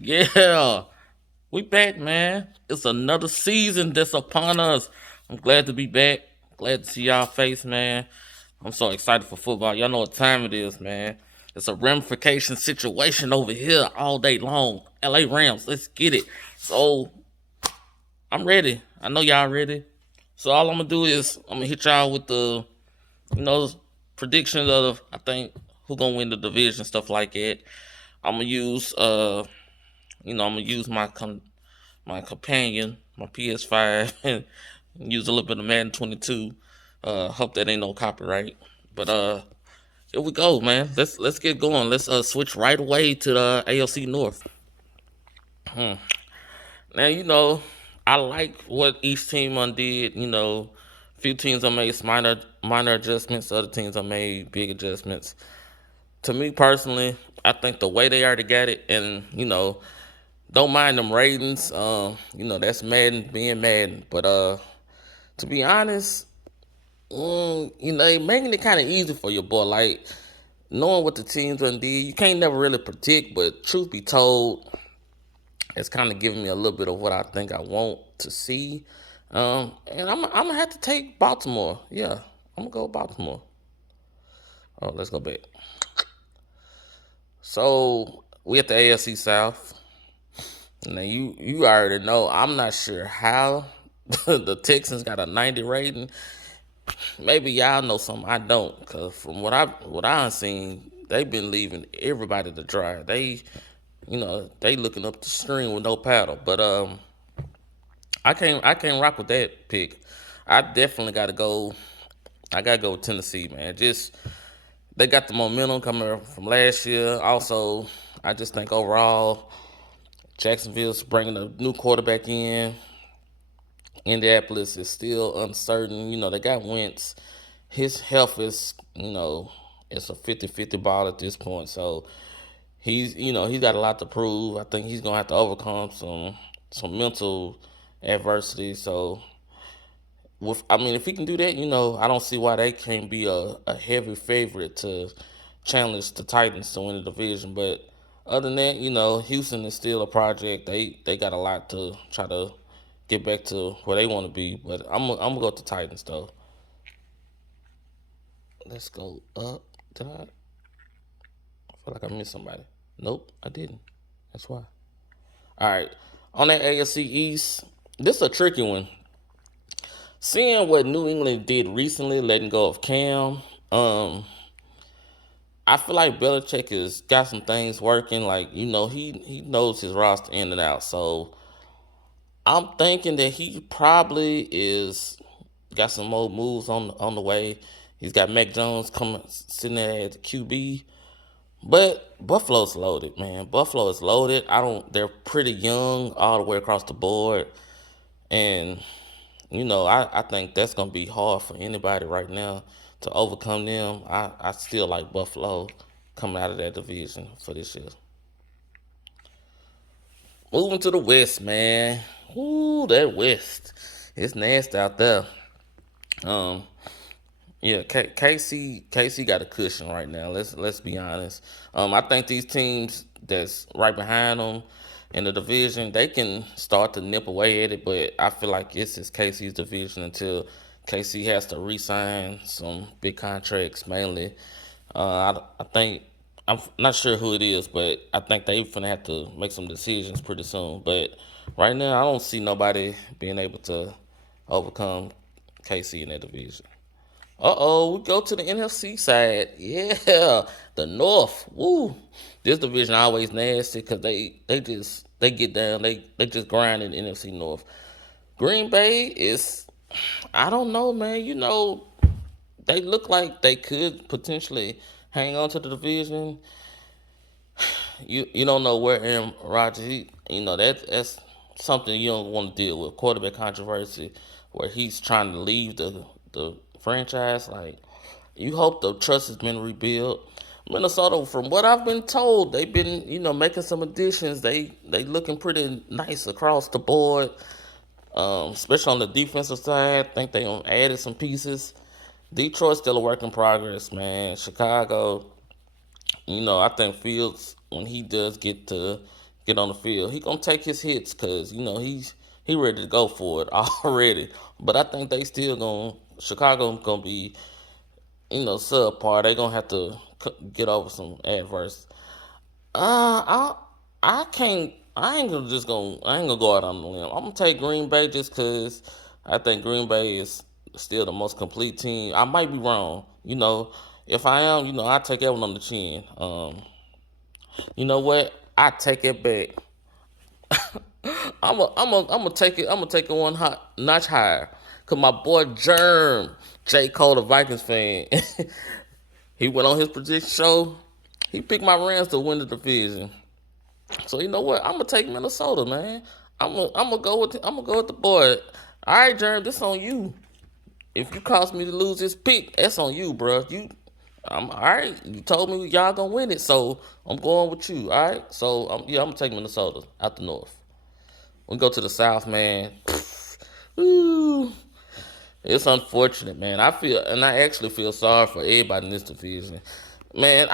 Yeah, we back, man. It's another season that's upon us. I'm glad to be back. Glad to see y'all face, man. I'm so excited for football. Y'all know what time it is, man. It's a ramification situation over here all day long. LA Rams, let's get it. So I'm ready. I know y'all ready. So all I'm gonna do is I'm gonna hit y'all with the, you know, predictions of I think who gonna win the division, stuff like that. I'm gonna use I'm gonna use my companion, my PS5, and use a little bit of Madden 22. Hope that ain't no copyright. But here we go, man. Let's get going. Let's switch right away to the AFC North. Hmm. Now I like what each team undid. Few teams have made minor adjustments. Other teams have made big adjustments. To me personally, I think the way they already got it, and don't mind them ratings. That's Madden being Madden. But to be honest, they making it kind of easy for your boy. Like knowing what the teams done did, you can't never really predict. But truth be told, it's kind of giving me a little bit of what I think I want to see. And I'm gonna have to take Baltimore. Yeah, I'm gonna go Baltimore. Oh, let's go back. So we at the AFC South. Now you already know. I'm not sure how the Texans got a 90 rating. Maybe y'all know something I don't, cause from what I've seen, they've been leaving everybody to dry. They looking up the stream with no paddle. But I can't rock with that pick. I definitely gotta go. I gotta go with Tennessee, man. Just they got the momentum coming from last year. Also, I just think overall Jacksonville's bringing a new quarterback in. Indianapolis is still uncertain. They got Wentz. His health is, it's a 50-50 ball at this point. So he's got a lot to prove. I think he's gonna have to overcome some mental adversity. So if he can do that, I don't see why they can't be a heavy favorite to challenge the Titans to win the division. But other than that, Houston is still a project. They got a lot to try to get back to where they want to be. But I'm gonna go with the Titans though. Let's go up. Did I feel like I missed somebody. Nope, I didn't. That's why. All right. On that AFC East, this is a tricky one. Seeing what New England did recently, letting go of Cam, I feel like Belichick has got some things working. Like he knows his roster in and out. So I'm thinking that he probably is got some more moves on the way. He's got Mac Jones coming sitting there at the QB. But Buffalo's loaded, man. Buffalo is loaded. I don't. They're pretty young all the way across the board, and I think that's gonna be hard for anybody right now to overcome them. I still like Buffalo coming out of that division for this year. Moving to the West, man. Ooh, that West, it's nasty out there. Um, Yeah, KC got a cushion right now. Let's be honest. I think these teams that's right behind them in the division, they can start to nip away at it, but I feel like it's just KC's division until KC has to re-sign some big contracts. Mainly, I think I'm not sure who it is, but I think they finna have to make some decisions pretty soon. But right now, I don't see nobody being able to overcome KC in that division. We go to the NFC side. Yeah, the North. Woo, this division always nasty because they get down. They just grind in the NFC North. Green Bay is, I don't know, man. They look like they could potentially hang on to the division. You don't know where Aaron Rodgers. That's something you don't want to deal with. Quarterback controversy, where he's trying to leave the franchise. Like you hope the trust has been rebuilt. Minnesota, from what I've been told, they've been making some additions. They looking pretty nice across the board. Especially on the defensive side, I think they added some pieces. Detroit's still a work in progress, man. Chicago, I think Fields when he does get on the field. He gonna take his hits because he ready to go for it already. But I think they still gonna Chicago gonna be subpar. They gonna have to get over some adverse. I can't. I ain't gonna go out on the limb. I'm gonna take Green Bay just because I think Green Bay is still the most complete team. I might be wrong. If I am, I take that one on the chin. You know what? I take it back. I'm gonna take it. I'm gonna take it one notch higher. Cause my boy Germ, J. Cole, the Vikings fan, he went on his prediction show. He picked my Rams to win the division. So you know what? I'm gonna take Minnesota, man. I'm gonna go with the boy. All right, Jerm, this on you. If you caused me to lose this pick, that's on you, bro. I'm all right. You told me y'all gonna win it, so I'm going with you. All right. So I'm gonna take Minnesota out the North. We go to the South, man. Ooh, it's unfortunate, man. I actually feel sorry for everybody in this division. Man,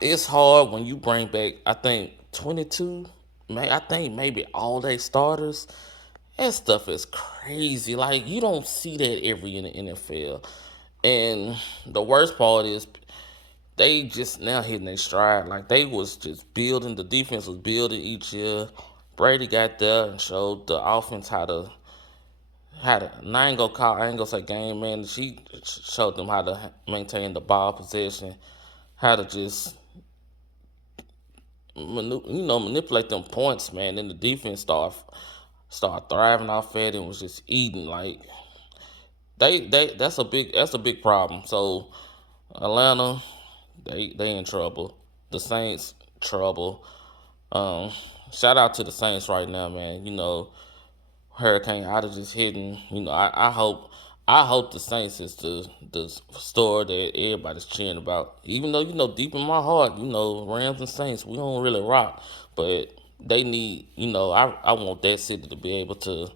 it's hard when you bring back, I think 22, man, I think maybe all day starters. That stuff is crazy. Like, you don't see that every in the NFL. And the worst part is they just now hitting their stride. Like, they was just building, the defense was building each year. Brady got there and showed the offense how to, and I ain't gonna say game man. She showed them how to maintain the ball possession, how to just manipulate them points, man. Then the defense start thriving off it and was just eating. Like that's a big problem. So Atlanta, they in trouble. The Saints trouble. Shout out to the Saints right now, man. Hurricane Ida just hitting. I hope the Saints is the story that everybody's cheering about. Even though deep in my heart, Rams and Saints, we don't really rock, but they need. I want that city to be able to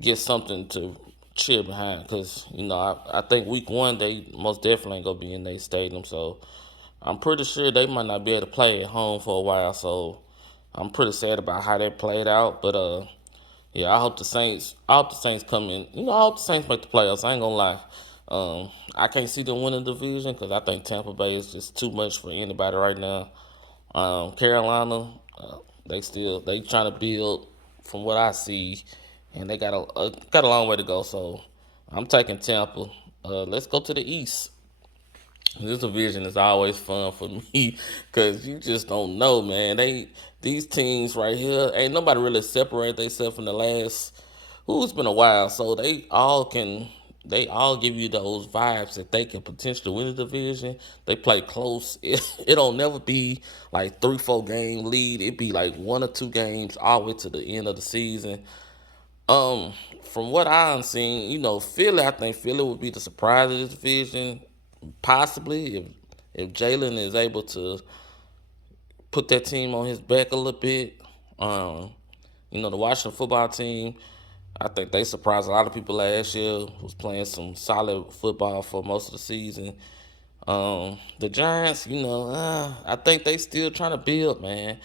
get something to cheer behind because I think week one they most definitely ain't gonna be in their stadium, so I'm pretty sure they might not be able to play at home for a while. So I'm pretty sad about how that played out, but yeah, I hope the Saints come in. I hope the Saints make the playoffs. I ain't gonna lie. I can't see them winning the division because I think Tampa Bay is just too much for anybody right now. Carolina, they trying to build from what I see, and they got a long way to go. So I'm taking Tampa. Let's go to the East. This division is always fun for me because you just don't know, man. These teams right here ain't nobody really separate themselves from the last. It's been a while, so they all give you those vibes that they can potentially win the division. They play close. It don't never be like 3-4 game lead. It be like 1 or 2 games all the way to the end of the season. From what I'm seeing, Philly. I think Philly would be the surprise of this division. Possibly if Jalen is able to put that team on his back a little bit. The Washington football team, I think they surprised a lot of people last year. Was playing some solid football for most of the season. The Giants, I think they still trying to build, man.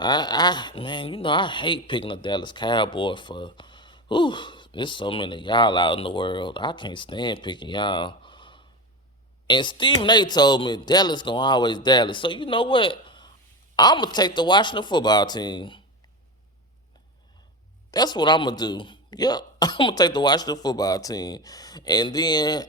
I hate picking a Dallas Cowboy for. There's so many y'all out in the world. I can't stand picking y'all. And Stephen A. told me Dallas gonna always Dallas. So you know what? I'm gonna take the Washington football team. That's what I'm gonna do. Yep, I'm gonna take the Washington football team, and then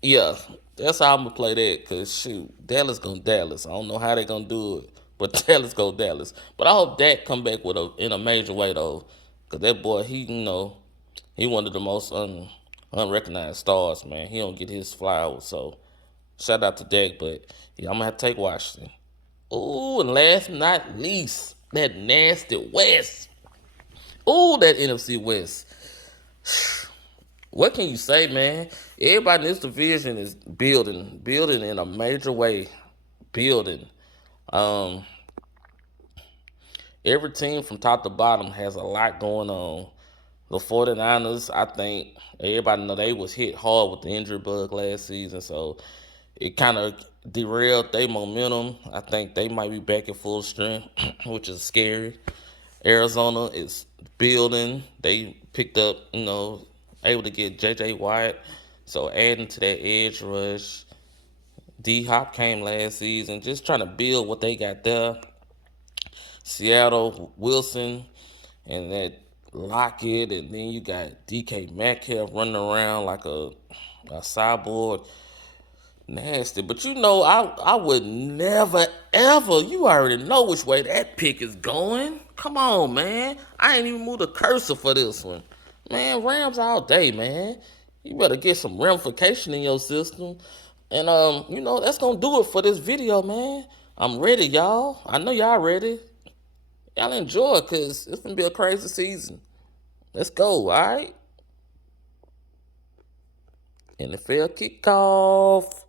yeah, that's how I'm gonna play that. Cause shoot, Dallas gonna Dallas. I don't know how they gonna do it, but Dallas go Dallas. But I hope Dak come back in a major way though, cause that boy he one of the most unrecognized stars, man. He don't get his flowers, so. Shout out to Dak, but yeah, I'm gonna have to take Washington. Ooh, and last but not least, that nasty West. Ooh, that NFC West. What can you say, man? Everybody in this division is building in a major way. Building. Every team from top to bottom has a lot going on. The 49ers, I think everybody know they was hit hard with the injury bug last season, so it kind of derailed their momentum. I think they might be back at full strength, which is scary. Arizona is building. They picked up, able to get J.J. Watt. So adding to that edge rush. D-Hop came last season, just trying to build what they got there. Seattle, Wilson, and that Lockett, and then you got DK Metcalf running around like a cyborg. Nasty. But I would never, ever, you already know which way that pick is going. Come on, man. I ain't even moved a cursor for this one. Man, Rams all day, man. You better get some ramification in your system. And, that's going to do it for this video, man. I'm ready, y'all. I know y'all ready. Y'all enjoy it, because it's going to be a crazy season. Let's go, all right? NFL kickoff.